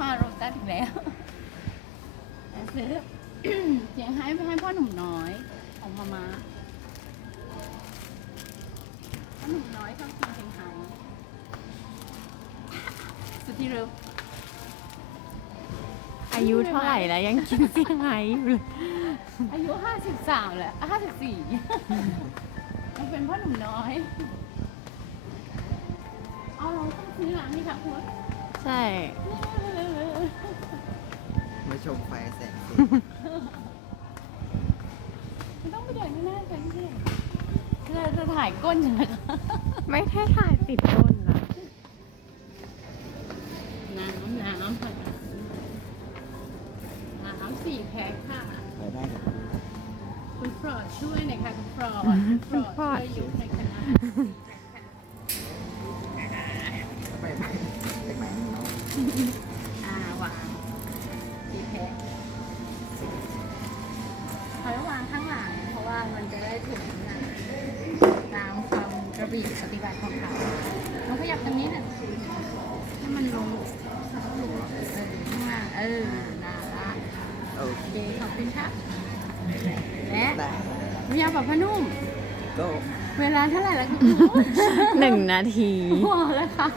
มาโรตัสอีกแล้วซื้อเสียงให้ให้พ่อหนุ่มน้อยของมามาพ่อหนุ่มน้อยชอบกินเสียงไฮ้สุดที่รักอายุเท่าไหร่แล้วยังกินเซี่ยงไฮ้อยู่เลยอายุห้าสิบสามแล้วห้าสิบสี่ยังเป็นพ่อหนุ่มน้อยเอาเราต้องซื้อร้านนี้ค่ะคุณใช่มา ชมไฟแสงสีไม่ต้องไปเดินข้างหน้ากันที่เราจะถ่ายก้นอยู่นะคะไม่ได้ถ่ายติดต้นนะน้ำน้ำค่ะน้ำสี่แพ็คค่ะไปได้ครับคุณฟรอดช่วยหน่อยค่ะคุณฟรอดคุณฟรอดช่วยยุบหน่อยค่ะไปไหนไปไหนเนาะอ่า บียบปฏิบัติของเขาเราขยับตรงนี้หน่อยให้มันลงเออข้างล่างเออน่ารักโอโอเคเคขอบคุณครับและได้วิยาปับพนุ่ม ก็ เวลาเท่าไหร่แล้วคุณหนึ่งนาทีพอแล้วค่ะ